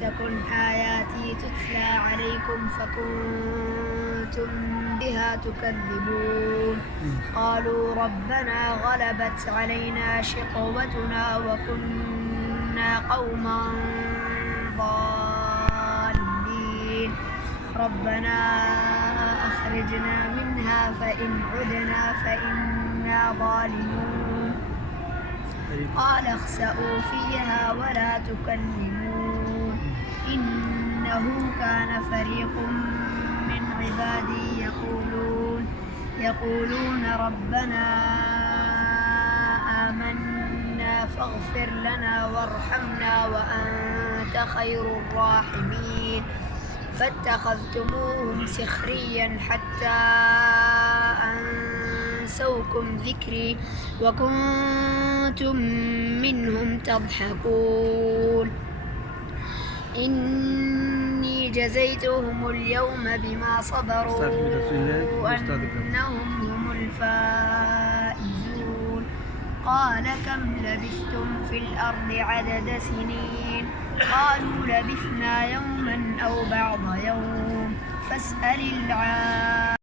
تكن آياتي تتلى عليكم فكنتم بها تكذبون قالوا ربنا غلبت علينا شقوتنا وكنا قوما ضالين ربنا أخرجنا منها فإن عدنا فإنا ظالمون قال اخسئوا فيها ولا تكلمون إنه كان فريق من عبادي يقولون ربنا آمنا فاغفر لنا وارحمنا وأنت خير الراحمين فاتخذتموهم سخريا حتى أنسوكم ذكري وكنتم منهم تضحكون إني جزيتهم اليوم بما صبروا أنهم هم الفائزون قال كم لبثتم في الأرض عدد سنين قالوا لبثنا يوما أو بعض يوم فاسأل